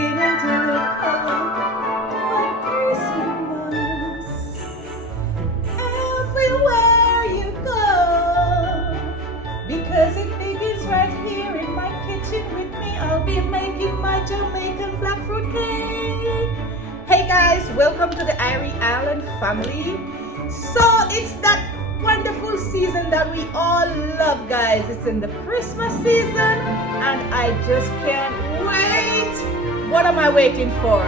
beginning to look like Christmas. Everywhere you go, because it begins right here in my kitchen with me. I'll be making my Jamaican Black Fruit Cake. Hey guys, welcome to the Irie Island family. So it's that wonderful season that we all love, guys. It's in the Christmas season and I just can't wait. What am I waiting for?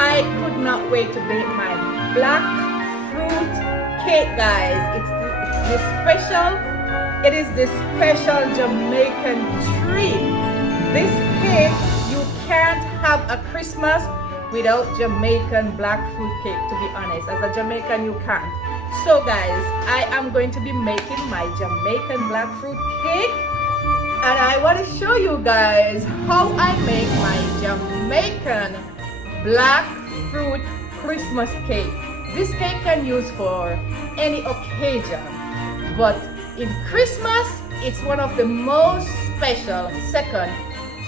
I could not wait to bake my black fruit cake, guys. It is this special Jamaican treat. This cake, you can't have a Christmas without Jamaican black fruit cake, to be honest. As a Jamaican, you can't. So guys, I am going to be making my Jamaican black fruit cake and I want to show you guys how I make my Jamaican black fruit Christmas cake. This cake can use for any occasion, but in Christmas, it's one of the most special. Second,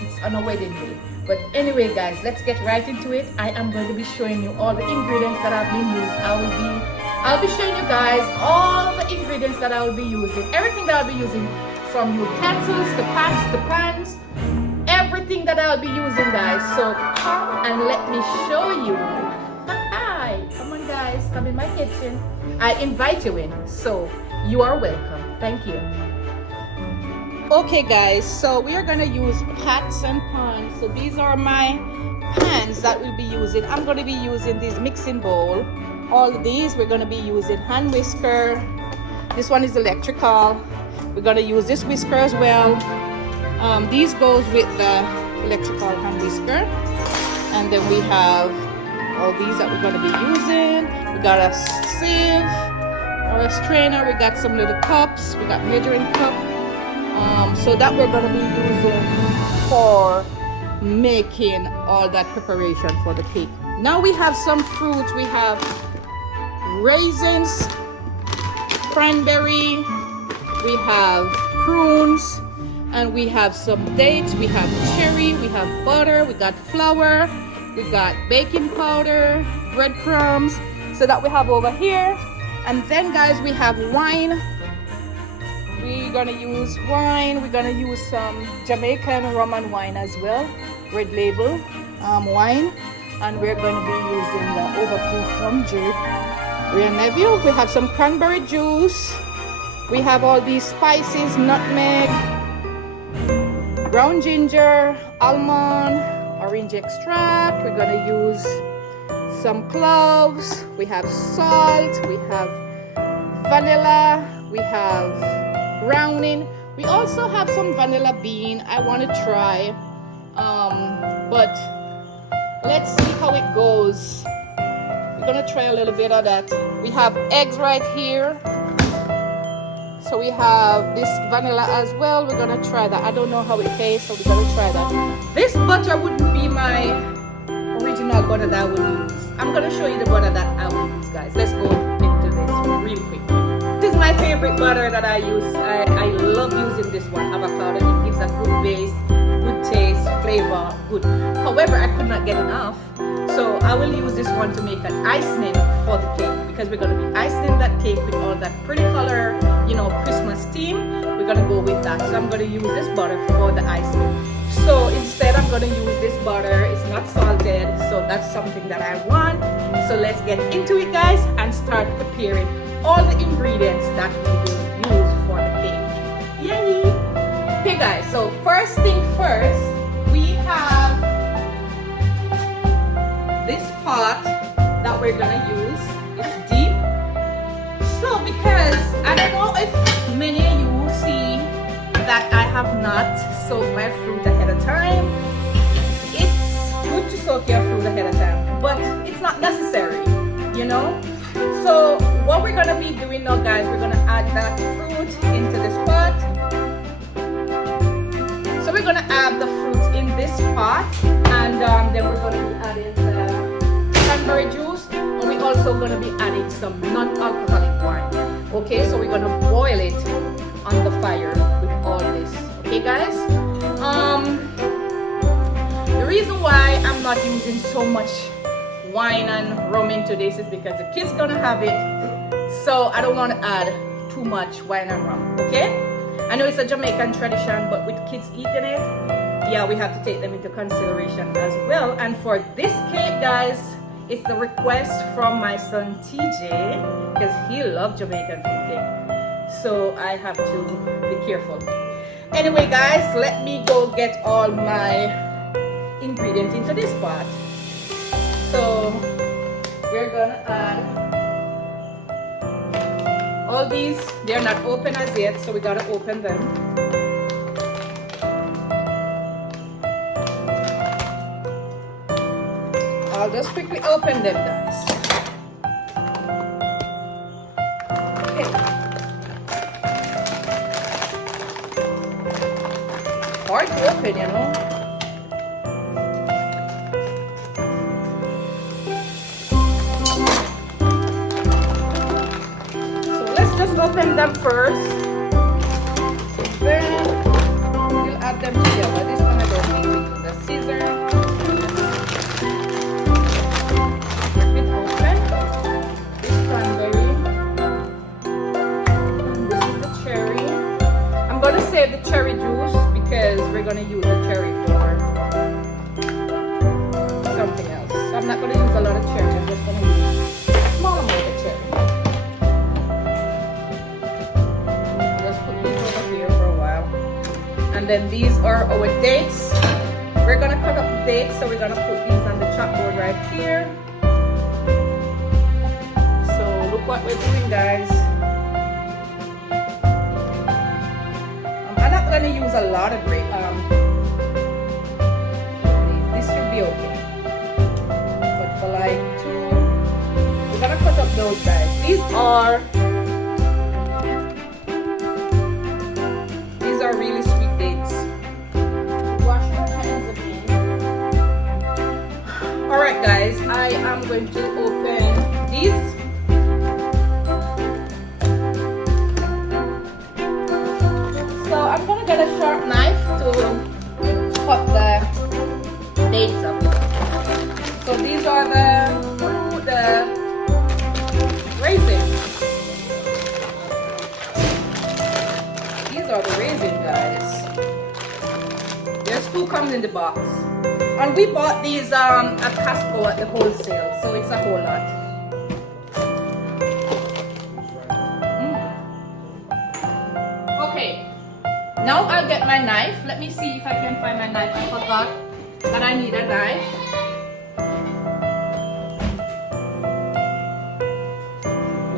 it's on a wedding day. But anyway guys, let's get right into it. I am going to be showing you all the ingredients that have been used. I'll be showing you guys all the ingredients that I will be using. Everything that I'll be using, from utensils, the pots, the pans, everything that I'll be using, guys. So come and let me show you. Hi, come on guys, come in my kitchen. I invite you in, so you are welcome. Thank you. Okay guys, so we are gonna use pots and pans. So these are my pans that we'll be using. I'm gonna be using this mixing bowl. All of these we're gonna be using hand whisker. This one is electrical. We're gonna use this whisker as well. These goes with the electrical hand whisker. And then we have all these that we're gonna be using. We got a sieve or a strainer. We got some little cups. We got measuring cup. So that we're going to be using for making all that preparation for the cake. Now we have some fruits. We have raisins, cranberry, we have prunes, and we have some dates. We have cherry, we have butter, we got flour, we got baking powder, breadcrumbs. So that we have over here. And then guys, we have wine. We're gonna use wine. We're gonna use some Jamaican rum and wine as well, red label wine, and we're gonna be using the overproof from Ray Neville. We have some cranberry juice. We have all these spices: nutmeg, brown ginger, almond, orange extract. We're gonna use some cloves. We have salt. We have vanilla. We have browning. We also have some vanilla bean. I want to try, but let's see how it goes. We're gonna try a little bit of that. We have eggs right here, so we have this vanilla as well. We're gonna try that. I don't know how it tastes, so we're gonna try that. This butter wouldn't be my original butter that I would use. I'm gonna show you the butter that I would use, guys. Let's go into this real quick. This is my favorite butter that I use. I love using this one, avocado. It gives a good base, good taste, flavor, good. However, I could not get enough, so I will use this one to make an icing for the cake, because we're going to be icing that cake with all that pretty color, you know, Christmas theme. We're going to go with that. So I'm going to use this butter for the icing. So instead, I'm going to use this butter. It's not salted, so that's something that I want. So let's get into it, guys, and start preparing all the ingredients that we will use for the cake. Yay! Okay guys, so first thing first, we have this pot that we're gonna use. It's deep. So because I don't know if many of you see that I have not soaked my fruit ahead of time. It's good to soak your fruit ahead of time, but it's not necessary, you know? So what we're gonna be doing now, guys, we're gonna add that fruit into this pot. So we're gonna add the fruits in this pot, and then we're gonna be adding the cranberry juice, and we're also gonna be adding some non-alcoholic wine. Okay, so we're gonna boil it on the fire with all this. Okay, guys. The reason why I'm not using so much wine and rum into this is because the kids gonna have it, so I don't want to add too much wine and rum. Okay, I know it's a Jamaican tradition, but with kids eating it, yeah, we have to take them into consideration as well. And for this cake, guys, it's the request from my son TJ, because he loves Jamaican fruit cake, so I have to be careful. Anyway, guys, let me go get all my ingredients into this pot. So we're gonna add all these. They're not open as yet, so we gotta open them. I'll just quickly open them, guys. Okay. Hard to open, you know. Open them first, then we'll add them together. This one I don't need to use a scissor. Rip it open. This cranberry, and this is the cherry. I'm gonna save the cherry juice because we're gonna use the cherry for something else. So I'm not gonna use a lot of cherry. I'm just gonna use a small amount of cherry. And then these are our dates. We're gonna cut up the dates, so we're gonna put these on the chalkboard right here. So look what we're doing, guys. I'm not gonna use a lot of grape. This should be okay. But for like 2, we're gonna cut up those, guys. These are really sweet dates. Wash my hands again. Alright, guys, I am going to open these. So I'm gonna get a sharp knife to cut the dates up. So these are the raisins. Are the raisin, guys. There's 2 coming in the box, and we bought these at Costco at the wholesale, so it's a whole lot. Okay, now I'll get my knife. Let me see if I can find my knife. I forgot that I need a knife.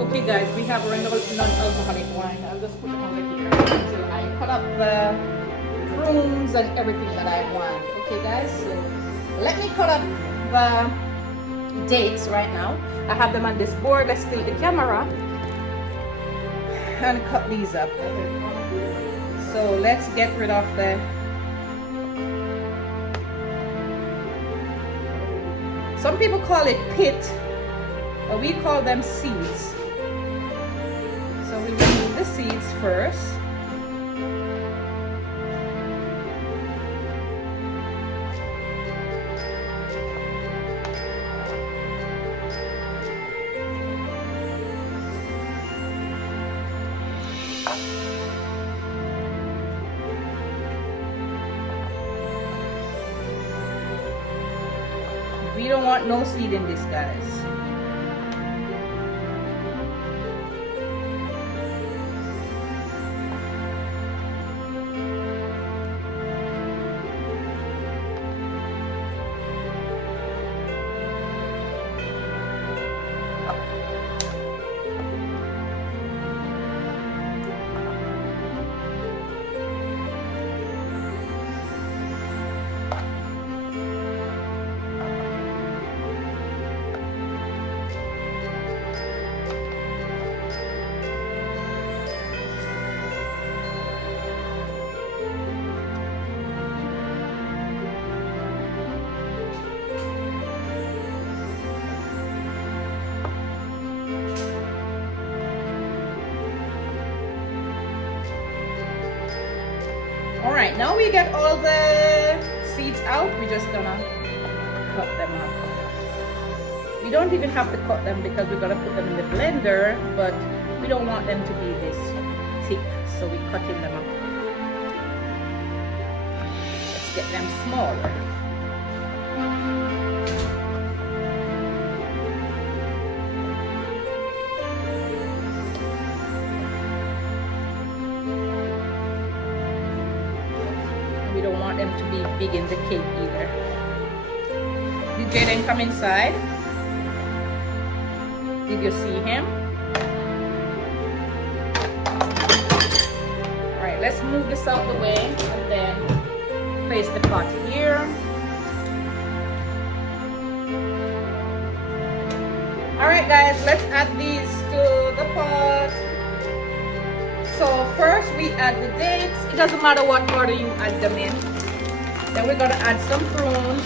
Okay, guys, we have our non-alcoholic wine. I'll just put it over here until I cut up the prunes and everything that I want. Okay, guys, so let me cut up the dates right now. I have them on this board. Let's tilt the camera and cut these up. So let's get rid of the some people call it pit, but we call them seeds. So we remove the seeds first. We don't want no seed in this, guys. All right, now we get all the seeds out, we're just gonna cut them off. We don't even have to cut them because we're gonna put them in the blender, but we don't want them to be this thick, so we're cutting them up. Let's get them smaller. We don't want them to be big in the cake either. Did Jaden come inside? Did you see him? Alright, let's move this out the way and then place the pot here. Alright guys, let's add these to the pot. So first we add the dates. It doesn't matter what order you add them in. Then we're gonna add some prunes.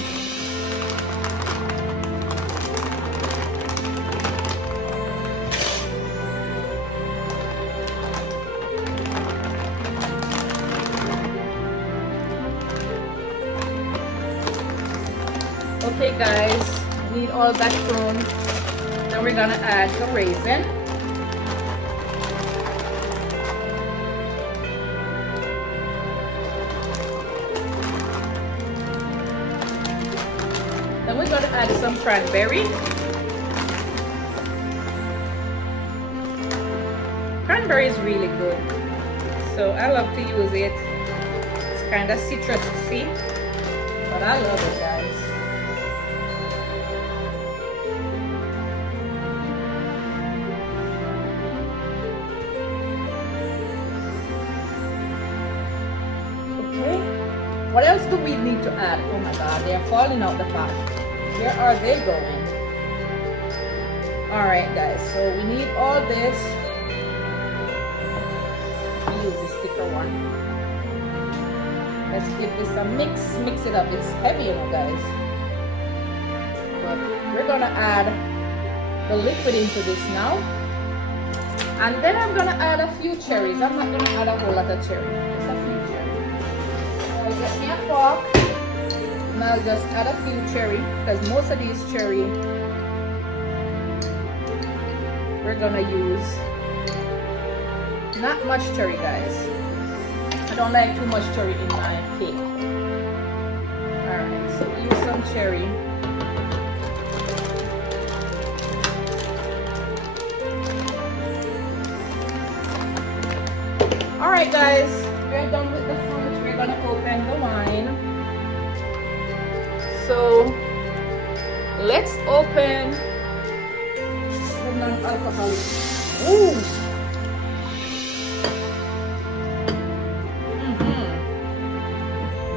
Okay guys, we need all that prune. Then we're gonna add the raisin. Then we're gonna add some cranberry. Cranberry is really good, so I love to use it. It's kind of citrusy, but I love it, guys. What else do we need to add? Oh my god, they are falling out the pot. Where are they going? Alright guys, so we need all this. I'll use this thicker one. Let's give this a mix it up. It's heavy, you know guys. But we're gonna add the liquid into this now. And then I'm gonna add a few cherries. I'm not gonna add a whole lot of cherry. Just a few cherries. I'll get me a fork and I'll just add a few cherry because most of these cherry we're gonna use not much cherry, guys. I don't like too much cherry in my cake. Alright, so use some cherry. Alright guys, we're done with the fruit. We're gonna open the wine. So let's open the non-alcoholic. Ooh!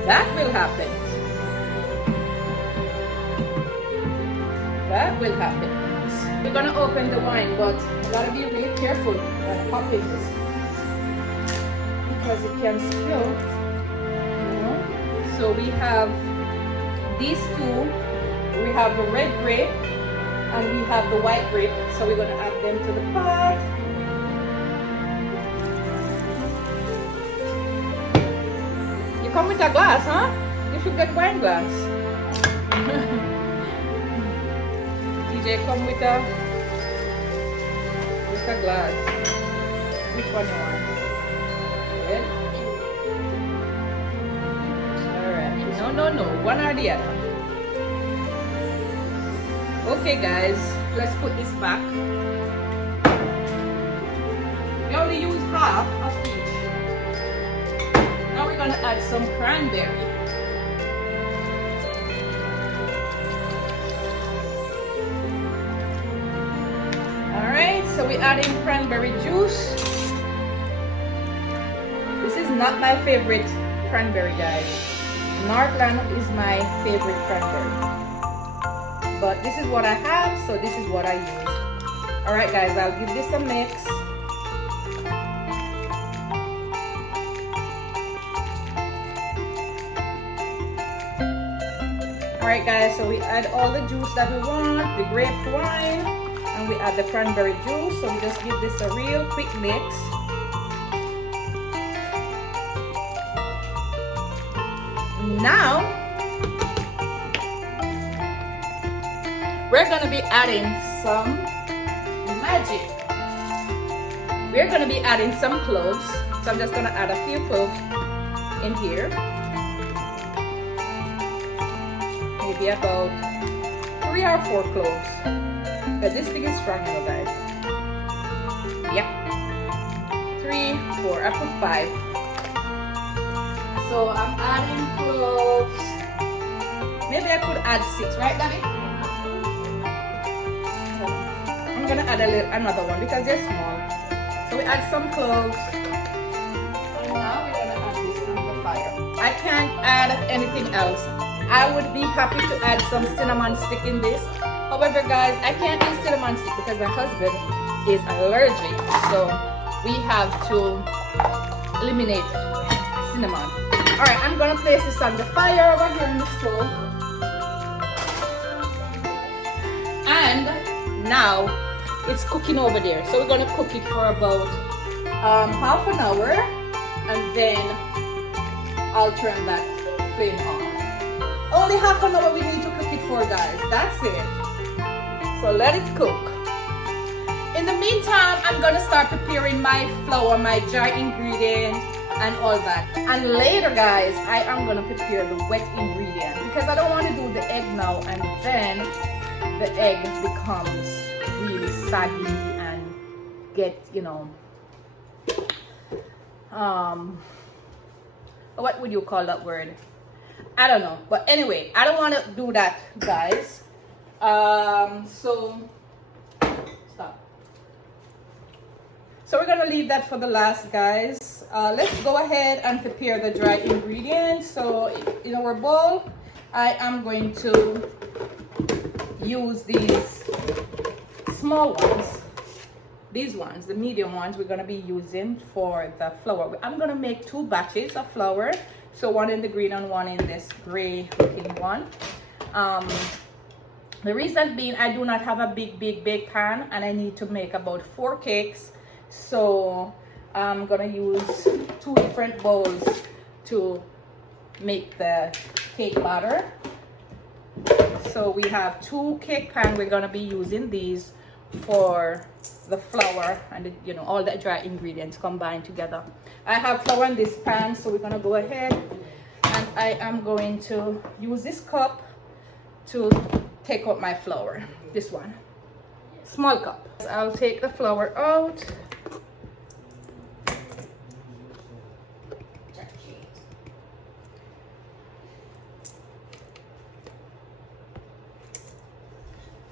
That will happen. That will happen. We're gonna open the wine, but you gotta be really careful when popping this because it can spill. You know? So we have these two. We have the red grape and we have the white grape. So we're gonna add them to the pot. You come with a glass, huh? You should get wine glass. DJ, come with a glass. Which one you want? Red? Alright. No. One or the other. Okay, guys. Let's put this back. We only use half of each. Now we're gonna add some cranberry. Alright, so we're adding cranberry juice. This is not my favorite cranberry, guys. Northland is my favorite cranberry. But this is what I have, so this is what I use. Alright guys, I'll give this a mix. Alright guys, so we add all the juice that we want, the grape wine, and we add the cranberry juice. So we just give this a real quick mix. Now we're gonna be adding some magic. We're gonna be adding some cloves. So I'm just gonna add a few cloves in here. Maybe about 3 or 4 cloves. But this thing is strong, you know, guys. Yep. 3, 4. I put 5. So I'm adding cloves. Maybe I could add 6, right, Daddy? I'm gonna add another one because they're small. So we add some cloves. And now we're gonna add this on the fire. I can't add anything else. I would be happy to add some cinnamon stick in this. However, guys, I can't use cinnamon stick because my husband is allergic. So we have to eliminate cinnamon. Alright, I'm gonna place this on the fire over here on the stove. And now it's cooking over there. So we're gonna cook it for about half an hour, and then I'll turn that flame off. Only half an hour we need to cook it for, guys. That's it. So let it cook. In the meantime, I'm gonna start preparing my flour, my dry ingredient, and all that. And later, guys, I am gonna prepare the wet ingredient because I don't want to do the egg now and then the egg becomes really saggy and get, you know, what would you call that word? I don't know. But anyway, I don't want to do that, guys. So stop. So we're gonna leave that for the last, guys. Let's go ahead and prepare the dry ingredients. So in our bowl, I am going to use these small ones. These ones, the medium ones, we're gonna be using for the flour. I'm gonna make 2 batches of flour. So one in the green and one in this gray looking one. The reason being, I do not have a big bake pan, and I need to make about 4 cakes. So I'm gonna use 2 different bowls to make the cake batter. So we have 2 cake pans. We're gonna be using these for the flour and the, you know, all the dry ingredients combined together. I have flour in this pan, so we're gonna go ahead and I am going to use this cup to take out my flour. This one, small cup. I'll take the flour out.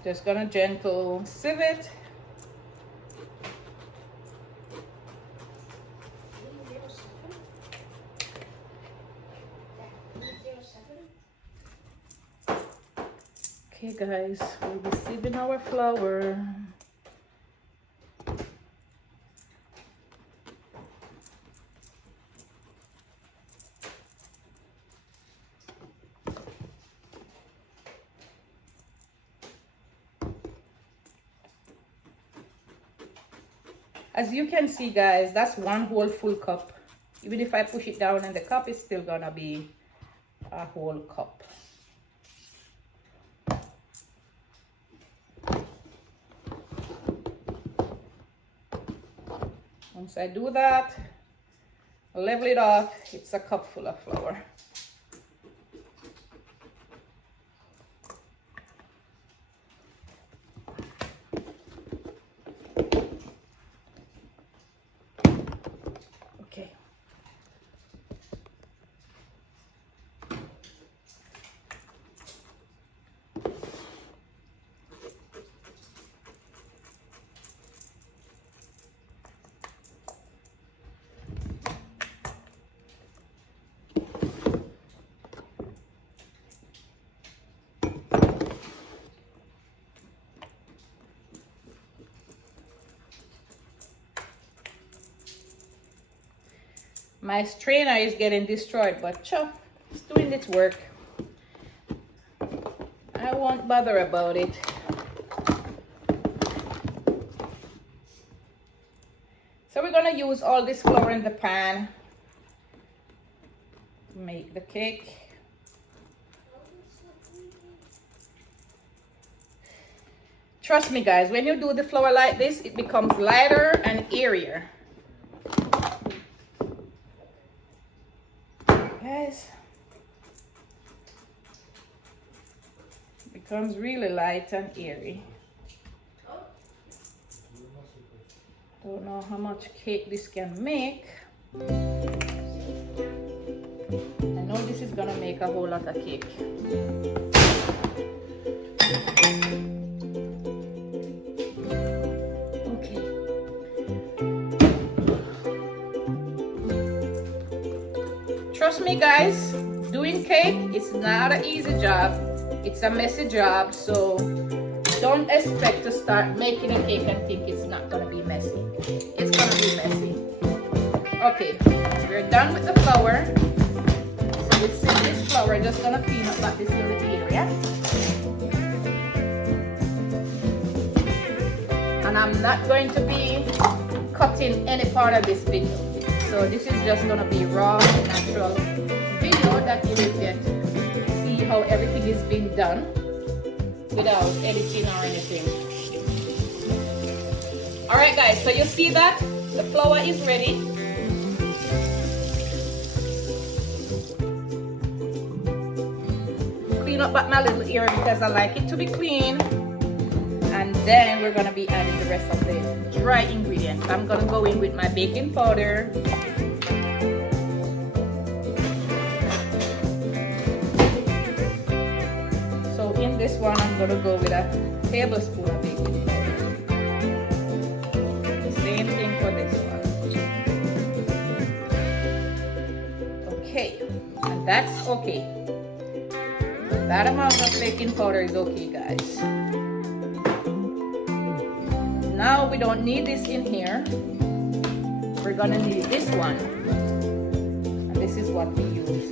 Just gonna gentle sieve it. Okay, guys, we'll be sieving our flour. As you can see, guys, that's 1 whole full cup. Even if I push it down in the cup, it's still gonna be a whole cup. Once I do that, level it off, it's a cup full of flour. Okay. My strainer is getting destroyed, but sure, it's doing its work. I won't bother about it. So we're gonna use all this flour in the pan to make the cake. Trust me guys, when you do the flour like this, it becomes lighter and airier. Guys, it becomes really light and airy. Don't know how much cake this can make. I know this is gonna make a whole lot of cake. Okay. Trust me guys, doing cake is not an easy job. It's a messy job, so don't expect to start making a cake and think it's not gonna be messy. It's gonna be messy. Okay, we're done with the flour. So with this flour, just gonna clean up that this little area. And I'm not going to be cutting any part of this video. So this is just gonna be raw, natural video that you will get to see how everything is being done without editing or anything. Alright guys, so you see that? The flour is ready. Clean up my little area because I like it to be clean. And then we're gonna be adding the rest of the dry ingredients. I'm gonna go in with my baking powder. So in this one, I'm gonna go with a tablespoon of baking powder. The same thing for this one. Okay, and that's okay. That amount of baking powder is okay, guys. Now we don't need this in here. We're gonna need this one. And this is what we use.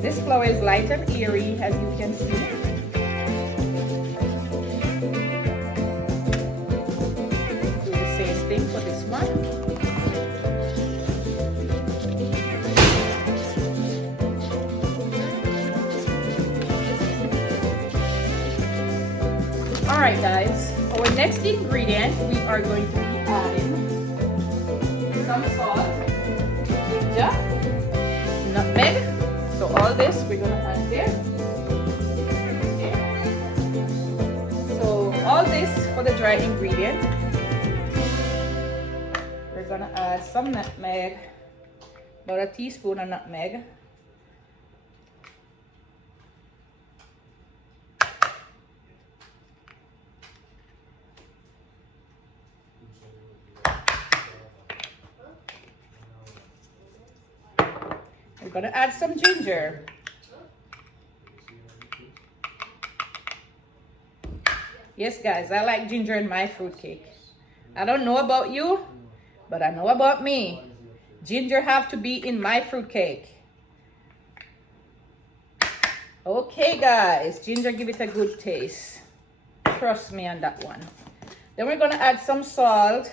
This flour is light and airy, as you can see. Do the same thing for this one. Alright guys, our next ingredient, we are going to be adding some salt, ginger, nutmeg. So all this we're going to add there. Okay. So all this for the dry ingredient. We're going to add some nutmeg, about a teaspoon of nutmeg. We're gonna add some ginger. Yes guys, I like ginger in my fruit cake. I don't know about you, but I know about me. Ginger have to be in my fruit cake. Okay guys, ginger give it a good taste. Trust me on that one. Then we're gonna add some salt.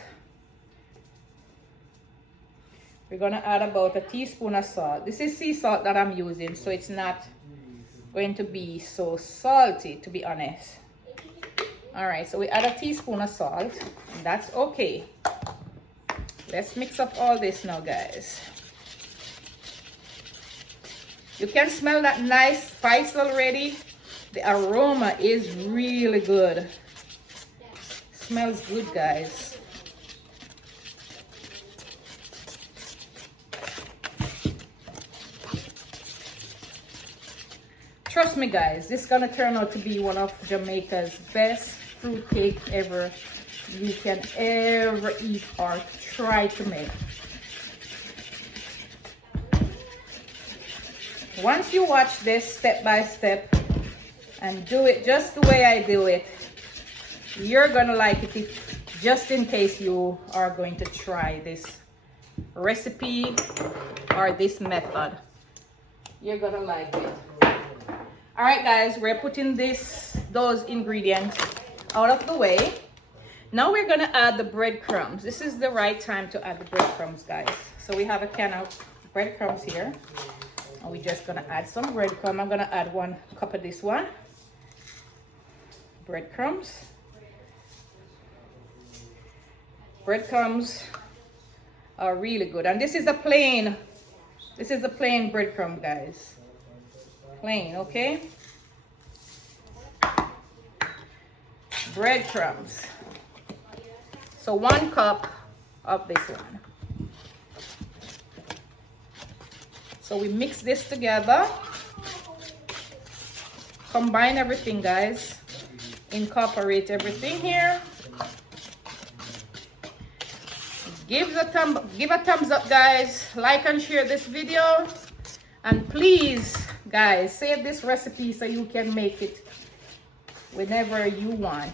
We're gonna add about a teaspoon of salt. This is sea salt that I'm using, so it's not going to be so salty, to be honest. All right, so we add a teaspoon of salt, and that's okay. Let's mix up all this now, guys. You can smell that nice spice already. The aroma is really good. Smells good, guys. Trust me guys, this is gonna turn out to be one of Jamaica's best fruit cake ever you can ever eat or try to make. Once you watch this step by step and do it just the way I do it, you're gonna like it if, just in case you are going to try this recipe or this method. You're gonna like it. All right guys, we're putting those ingredients out of the way. Now we're gonna add the breadcrumbs. This is the right time to add the breadcrumbs, guys. So we have a can of breadcrumbs here. And we're just gonna add some breadcrumb. I'm gonna add 1 cup of this one. Breadcrumbs. Breadcrumbs are really good. And this is a plain breadcrumb, guys. Plain, okay? Breadcrumbs. So 1 cup of this one. So we mix this together. Combine everything, guys. Incorporate everything here. Give a thumbs up, guys. Like and share this video. And please, guys, save this recipe so you can make it whenever you want.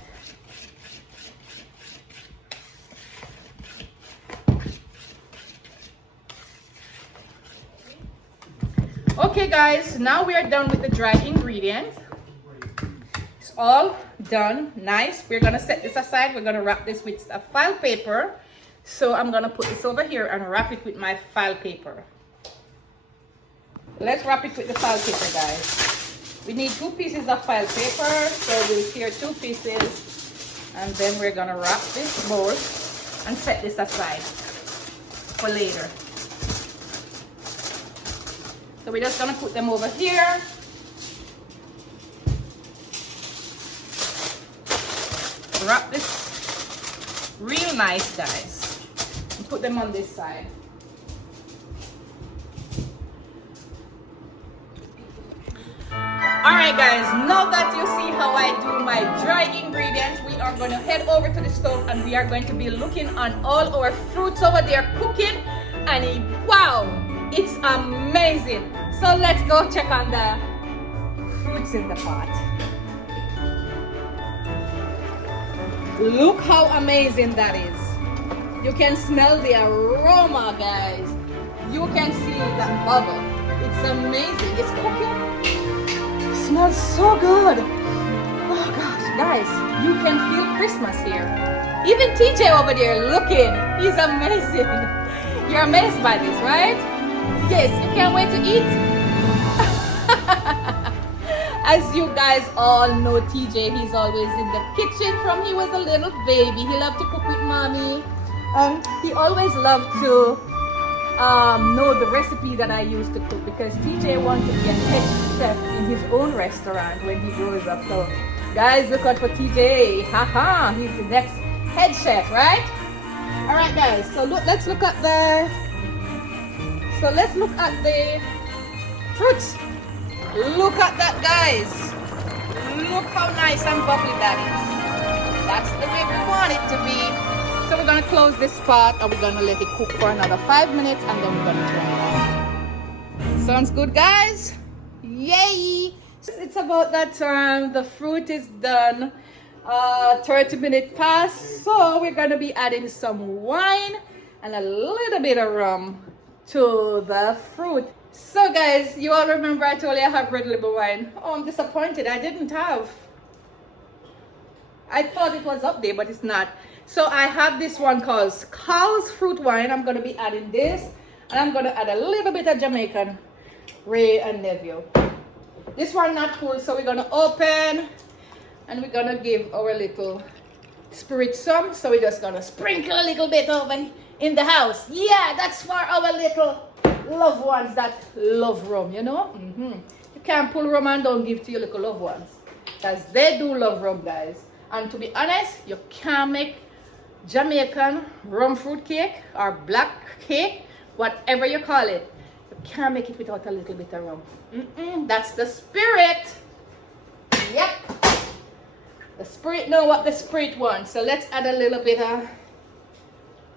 Okay, guys, now we are done with the dry ingredients. It's all done, nice. We're gonna set this aside. We're gonna wrap this with a file paper. So I'm gonna put this over here and wrap it with my file paper. Let's wrap it with the file paper, guys. We need 2 pieces of file paper, so we'll tear 2 pieces, and then we're gonna wrap this bowl and set this aside for later. So we're just gonna put them over here. Wrap this real nice, guys, and put them on this side. Alright, guys, now that you see how I do my dry ingredients, we are going to head over to the stove and we are going to be looking on all our fruits over there cooking, and wow, it's amazing. So let's go check on the fruits in the pot. Look how amazing that is. You can smell the aroma, guys. You can see that bubble. It's amazing. It's cooking. It smells so good. Oh gosh, guys, you can feel Christmas here. Even TJ over there looking, he's amazing. You're amazed by this, right? Yes, you can't wait to eat. As you guys all know, TJ, he's always in the kitchen from he was a little baby. He loved to cook with mommy. He always loved to know the recipe that I used to cook, because TJ wanted to be a head chef in his own restaurant when he grows up. So guys, look out for TJ. Haha, he's the next head chef, right? All right, guys, so let's look at the fruits. Look at that, guys. Look how nice and bubbly that is. That's the way we want it to be. So we're gonna close this pot and we're gonna let it cook for another 5 minutes, and then we're gonna turn it off. Sounds good, guys? Yay! It's about that time. The fruit is done. 30 minutes past. So we're gonna be adding some wine and a little bit of rum to the fruit. So guys, you all remember I told you I have red label wine. Oh, I'm disappointed. I didn't have. I thought it was up there, but it's not. So I have this one called Carl's fruit wine. I'm going to be adding this, and I'm going to add a little bit of Jamaican Ray and Neville. This one not cool, so we're going to open and we're going to give our little spirit some. So we're just going to sprinkle a little bit over in the house. Yeah, that's for our little loved ones that love rum, you know. You can't pull rum and don't give to your little loved ones, because they do love rum, guys. And to be honest, you can't make Jamaican rum fruit cake or black cake, whatever you call it, you can't make it without a little bit of rum. That's the spirit. Yep, the spirit know what the spirit wants. So let's add a little bit of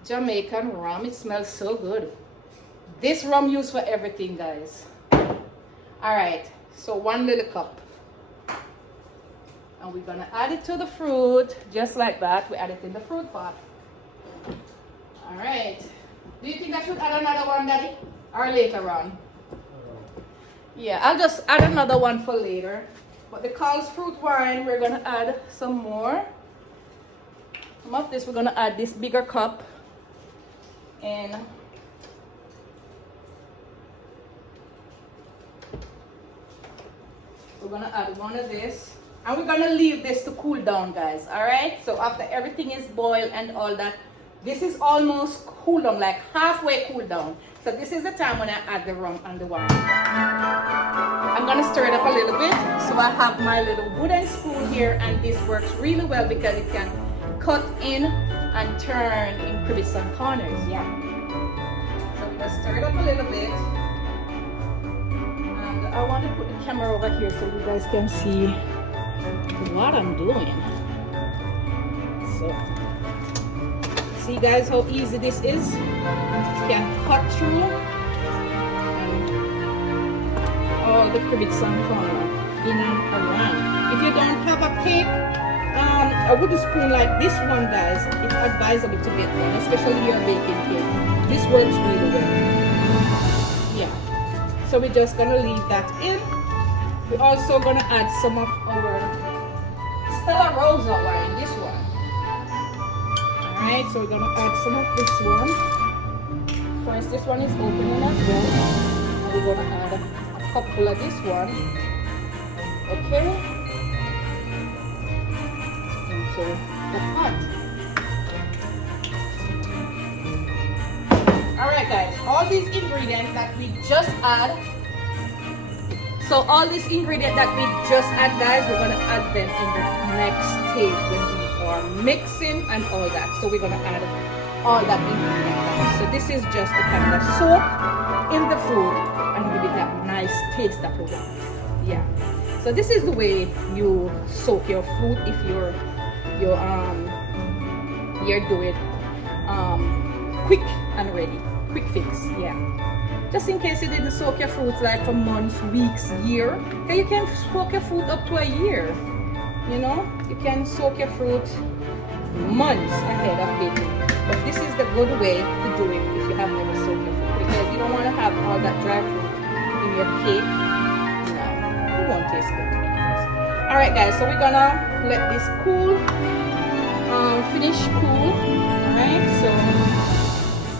Jamaican rum. It smells so good. This rum used for everything, guys. All right, so 1 little cup, and we're gonna add it to the fruit just like that. We add it in the fruit pot. All right, do you think I should add another one, Daddy, or later on? Yeah, I'll just add another one for later. But the Carl's fruit wine, we're gonna add some more. Some of this, we're gonna add this bigger cup, and We're gonna add one of this. And we're gonna leave this to cool down, guys. Alright? So after everything is boiled and all that, this is almost cool down, like halfway cool down. So this is the time when I add the rum and the wine. I'm gonna stir it up a little bit. So I have my little wooden spoon here, and this works really well because it can cut in and turn in crevices and corners. Yeah. So we just stir it up a little bit. And I want to put the camera over here so you guys can see what I'm doing. So see guys how easy this is. You can cut through and all the crevices and corners in and around. If you don't have a cake, a wooden spoon like this one, guys, it's advisable to get one, especially your baking cake. This works really well. Yeah. So we're just gonna leave that in. We're also gonna add some of our Stella Rosa wine, this one. Alright, so we're gonna add some of this one. First, this one is opening as well. And we're gonna add a couple of this one. Okay. Into the pot. Alright guys, all these ingredients that we just add. So all these ingredients that we just add, guys, we're gonna add them in the next stage when we are mixing and all that. So we're gonna add all that ingredient. So this is just to kind of soak in the fruit and give it that nice taste that we want. Yeah. So this is the way you soak your fruit if you're doing quick and ready. Quick fix. Yeah. Just in case you didn't soak your fruits like for months, weeks, year. Okay, you can soak your fruit up to a year. You know, you can soak your fruit months ahead of baking. But this is the good way to do it if you have never soaked your fruit, because you don't want to have all that dry fruit in your cake. No, it won't taste good to be honest. All right, guys. So we're gonna let this cool, finish cool. All right, so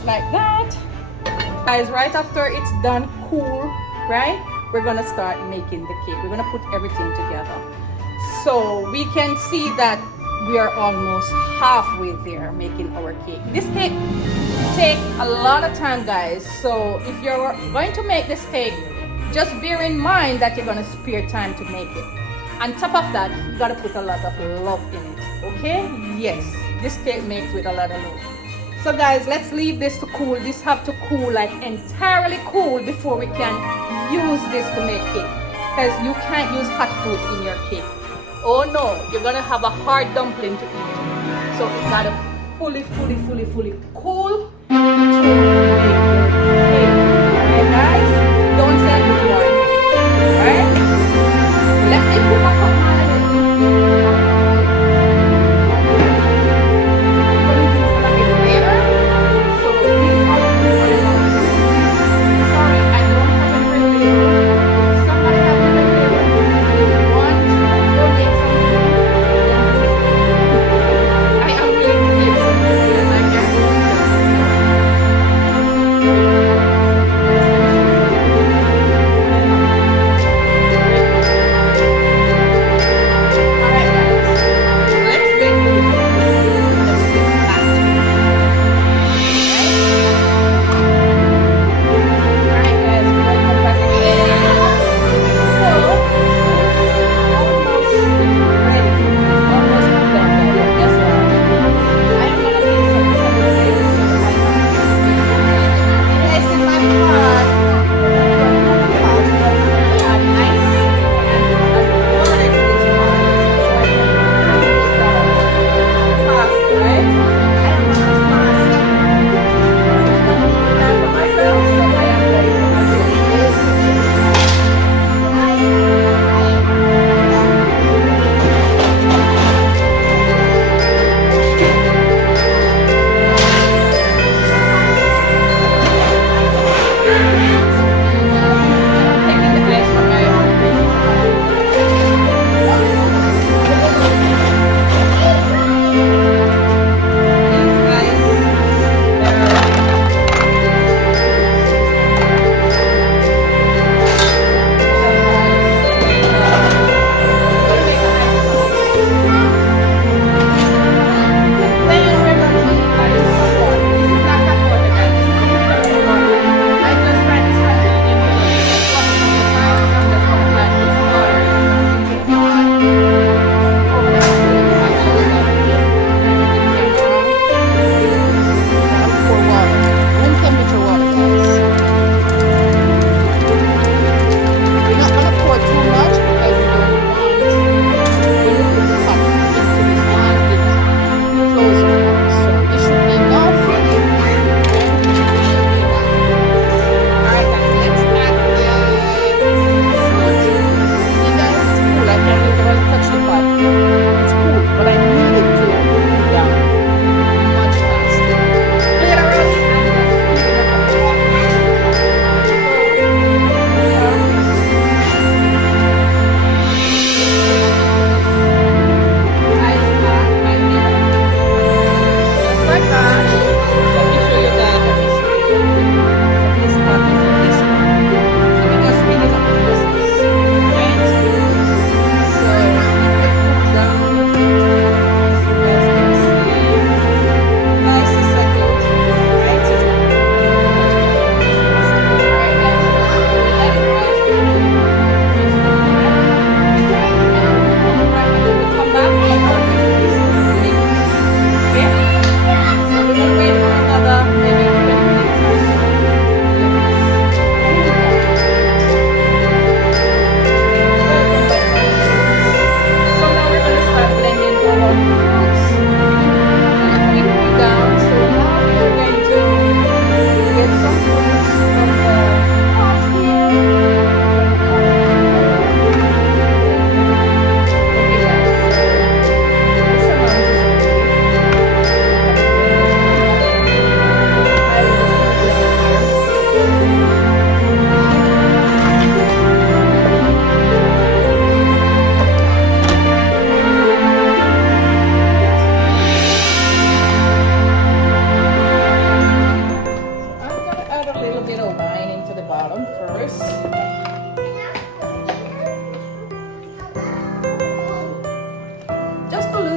like that. Guys, right after it's done cool, right, we're gonna start making the cake. We're gonna put everything together. So we can see that we are almost halfway there making our cake. This cake takes a lot of time, guys. So if you're going to make this cake, just bear in mind that you're gonna spare time to make it. On top of that, you gotta put a lot of love in it, okay? Yes, this cake makes with a lot of love. So guys, let's leave this to cool. This have to cool, like entirely cool, before we can use this to make cake. Because you can't use hot fruit in your cake. Oh no, you're gonna have a hard dumpling to eat. So it gotta fully cool to make your cake. Alright guys? Don't say anything. Alright? Let me put a cup on it.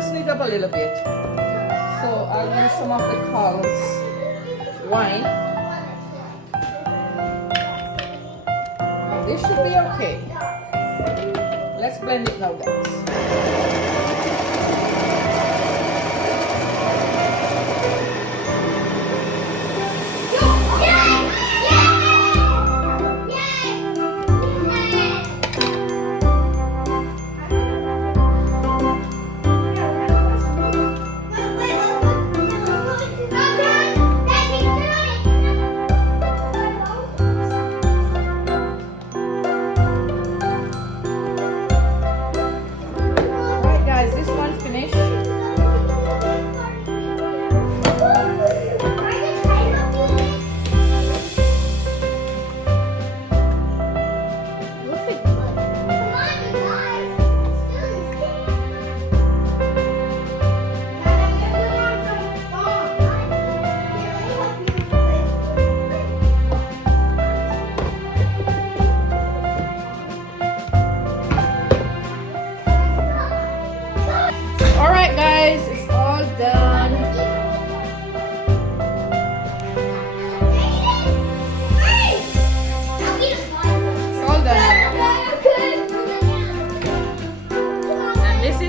loosen it up a little bit. So I'll use some of the Carl's wine. This should be okay. Let's blend it now, guys.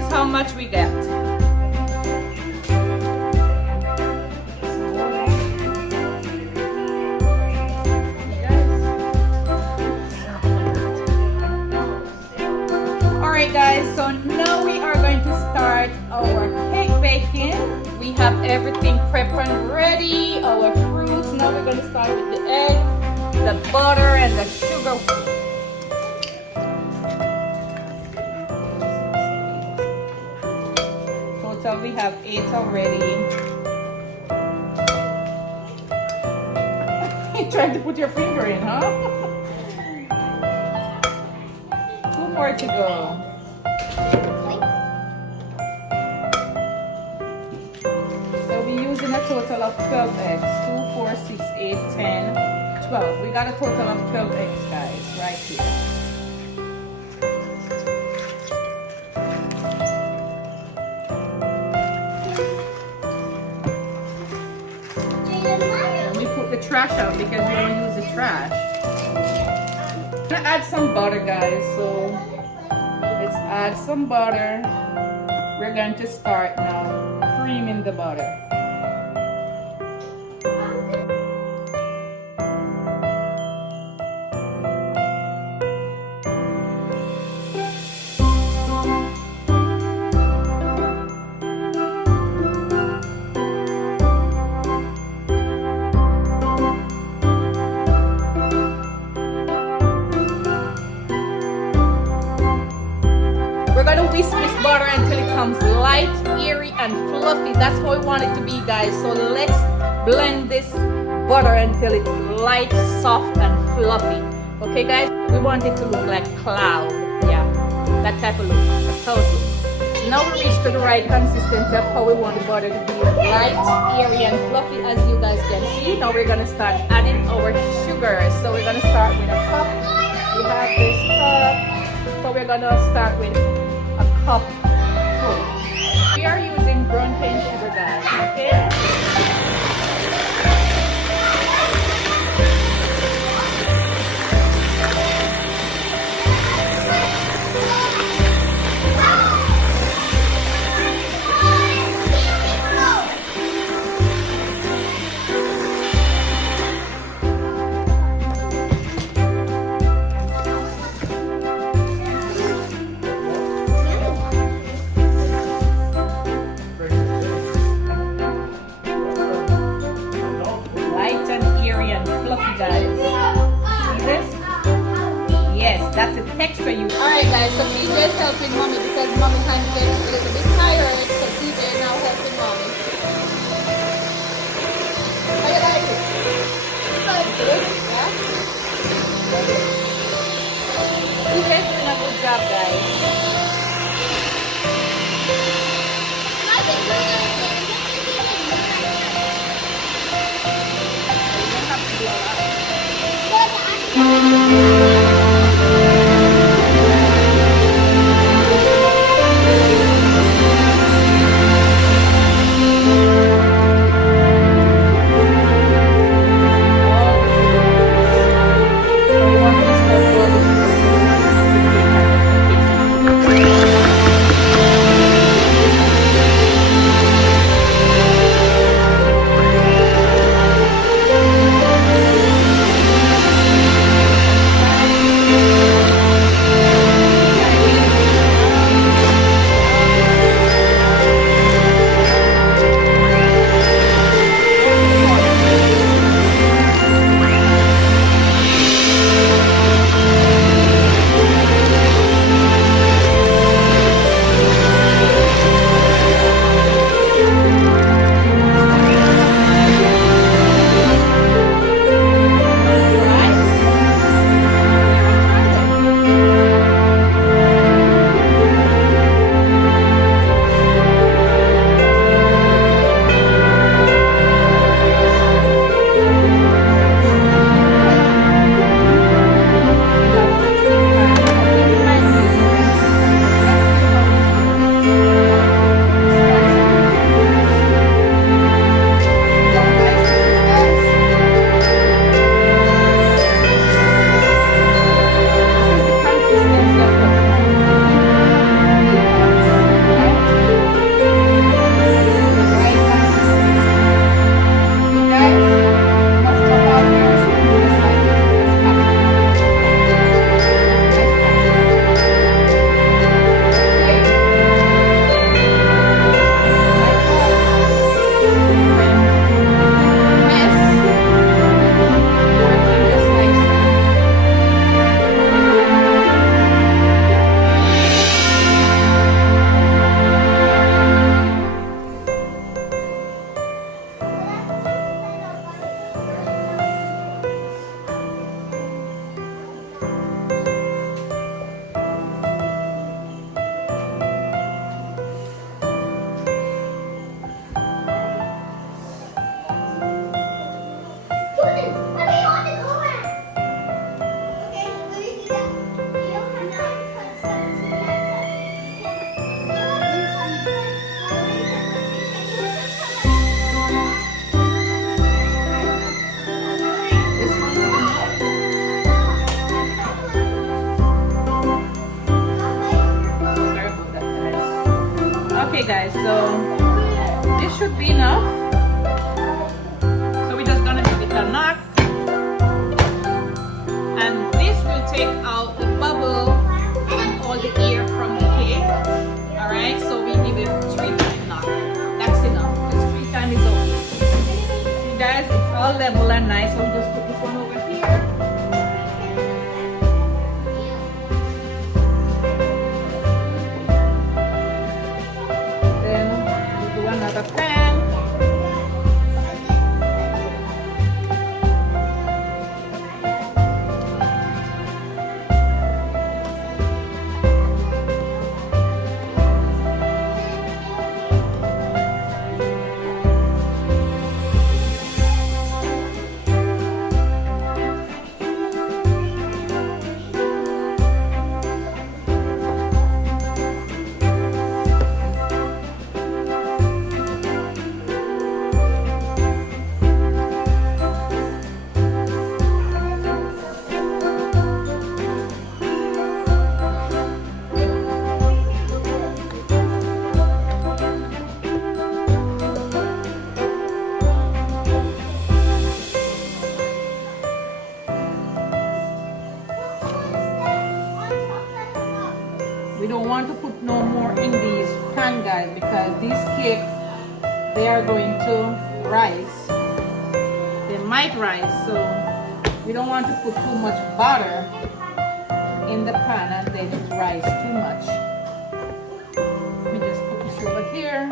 How much we get. Alright guys, so now we are going to start our cake baking. We have everything prepped and ready, our fruits. Now we're going to start with the egg, the butter, and the sugar. So we have 8 already. You're trying to put your finger in, huh? 2 more to go. So we're using a total of 12 eggs. 2, 4, 6, 8, 10, 12. We got a total of 12 eggs, guys, right here. Trash out because we don't use the trash. I'm gonna add some butter, guys. So let's add some butter. We're going to start now creaming the butter. Whisk this butter until it comes light, airy, and fluffy. That's how we want it to be, guys. So let's blend this butter until it's light, soft, and fluffy. Okay, guys? We want it to look like cloud. Yeah, that type of look, a cloud look. Now we reach to the right consistency of how we want the butter to be light, airy, and fluffy, as you guys can see. Now we're gonna start adding our sugar. So we're gonna start with a cup. We have this cup. So we're gonna start with a cup full. We are using brown cane sugar, guys, okay? That's the texture you. Alright guys, so PJ is helping mommy because mommy hands get a little bit tired, so PJ is now helping mommy. How you like it? It's like good, yeah? PJ's doing a good job, guys. Nice and good. You don't have to do a lot. Okay guys, so this should be enough. So we're just gonna give it a knock. And this will take out the bubble and all the air from the cake. Alright, so we give it 3 times knock. That's enough. Just 3 times is okay. See guys, it's all level and nice. So we just put this one over here. Then we'll do another pan. We don't want to put no more in these pan guys because these cakes, they are going to rise. They might rise, so we don't want to put too much butter in the pan and then it rise too much. Let me just put this over here.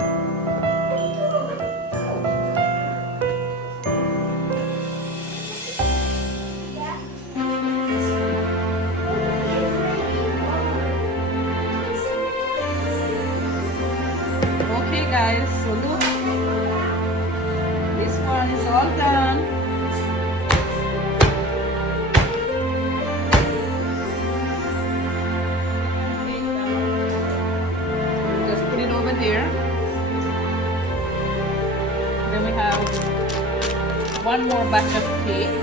Okay guys, so look, this one is all done. Just put it over there. Then we have one more batch of cake.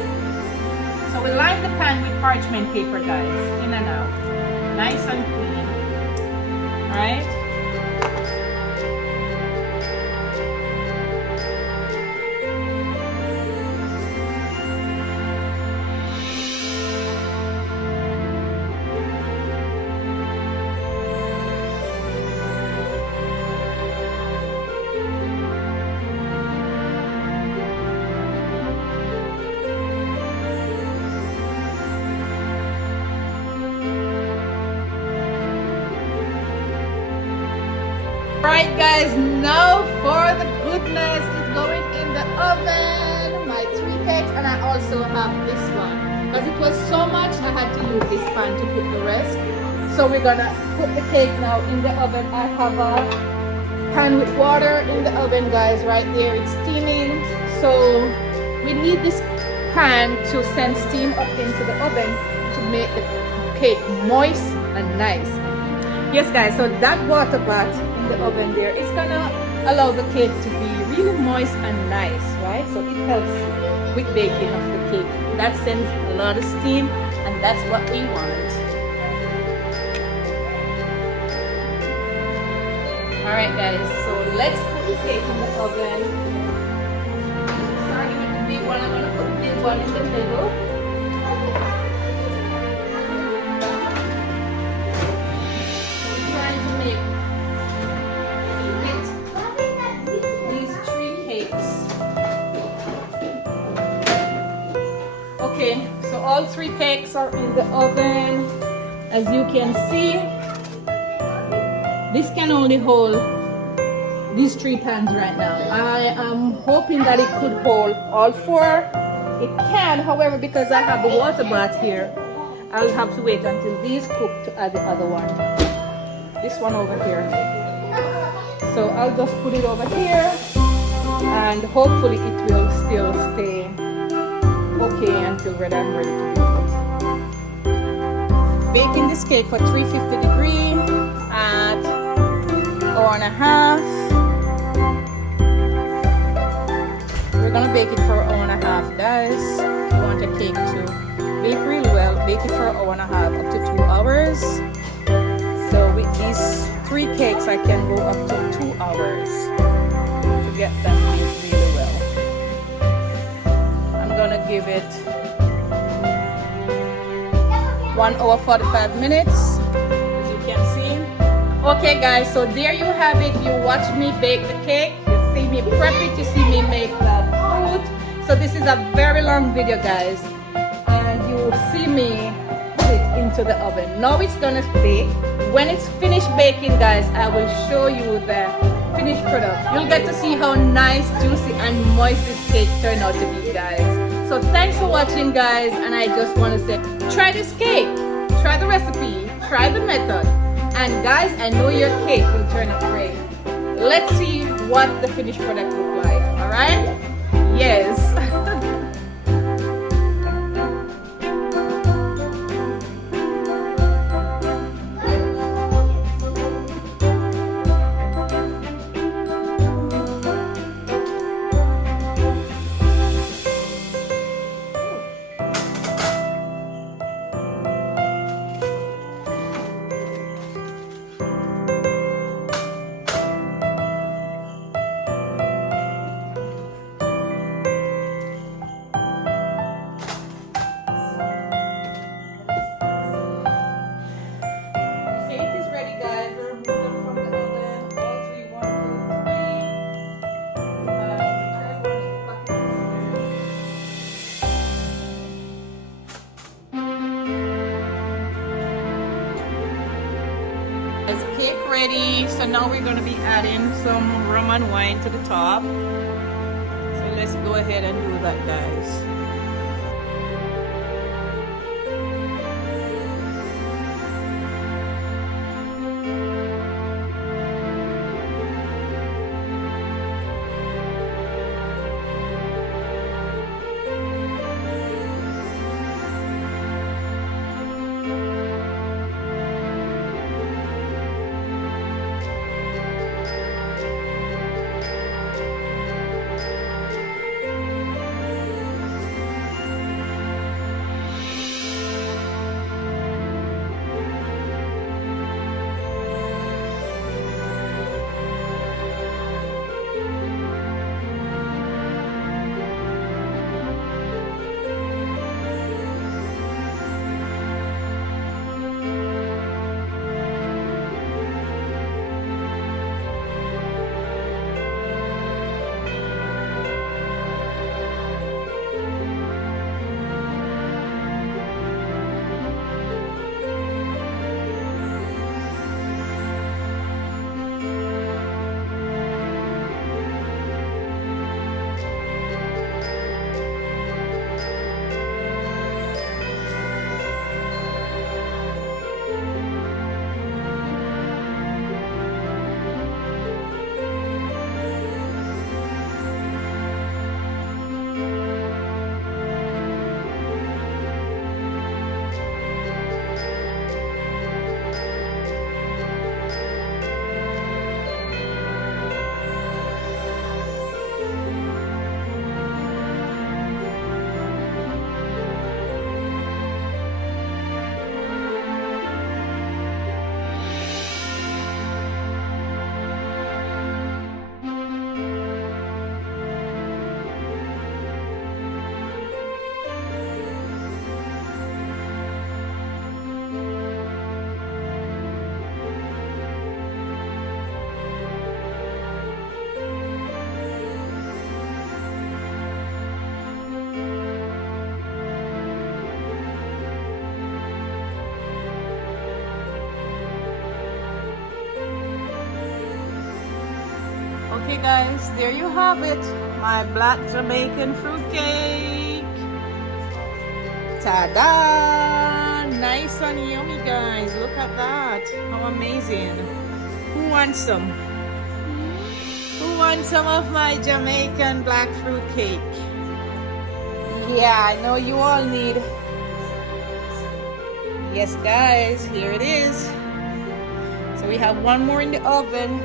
So we line the pan with parchment paper guys, in and out, nice and clean. Alright? Alright guys, now for the goodness. It's going in the oven. My 3 cakes, and I also have this one. Because it was so much, I had to use this pan to put the rest. So we're gonna put the cake now in the oven. I have a pan with water in the oven guys, right there. It's steaming. So we need this pan to send steam up into the oven to make the cake moist and nice. Yes guys, so that water bath in the oven there is gonna allow the cake to be really moist and nice, right? So it helps with baking of the cake. That sends a lot of steam and that's what we want. Alright guys, so let's put the cake in the oven. Starting with the big one, I'm gonna put the big one in the middle. Okay, so all 3 cakes are in the oven. As you can see, this can only hold these 3 pans right now. I am hoping that it could hold all 4. It can, however, because I have the water bath here, I'll have to wait until these cook to add the other one. This one over here. So I'll just put it over here and hopefully it will still stay okay until I'm ready to bake it. Baking this cake for 350 degrees at 1.5 hours. We're gonna bake it for 1.5 hours, guys. If you want your cake to bake really well, bake it for 1.5 up to 2 hours. So with these 3 cakes, I can go up to 2 hours. give it 1 hour 45 minutes, as you can see. Okay guys, so there you have it. You watch me bake the cake, you see me prep it, you see me make the fruit. So this is a very long video guys, and you see me put it into the oven. Now it's gonna bake. When it's finished baking guys, I will show you the finished product. You'll get to see how nice, juicy and moist this cake turned out to be guys. So thanks for watching guys, and I just want to say, try this cake, try the recipe, try the method, and guys, I know your cake will turn out great. Let's see what the finished product looks like. All right? Yes. Is the cake ready? So now we're going to be adding some rum and wine to the top. So let's go ahead and do that guys. Okay guys, there you have it, my black Jamaican fruit cake. Ta-da! Nice and yummy guys, look at that, how amazing. Who wants some? Who wants some of my Jamaican black fruit cake? Yeah, I know you all need. Yes guys, here it is. So we have one more in the oven.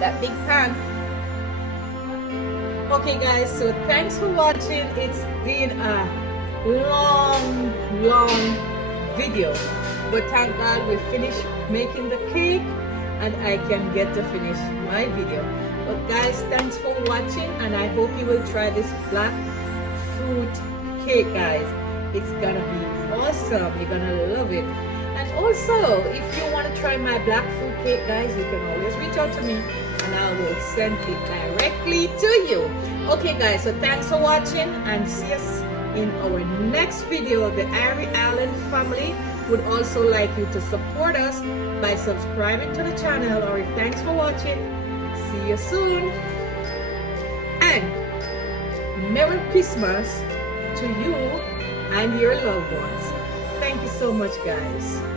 That big pan. Okay guys, so thanks for watching. It's been a long video, but thank God we finished making the cake and I can get to finish my video. But guys, thanks for watching, and I hope you will try this black fruit cake, guys. It's gonna be awesome. You're gonna love it. And also, if you want to try my black fruit cake, guys, you can always reach out to me and I will send it directly to you. Okay, guys, so thanks for watching and see us in our next video. The Irie Allen family would also like you to support us by subscribing to the channel. Or thanks for watching. See you soon. And Merry Christmas to you and your loved ones. Thank you so much, guys.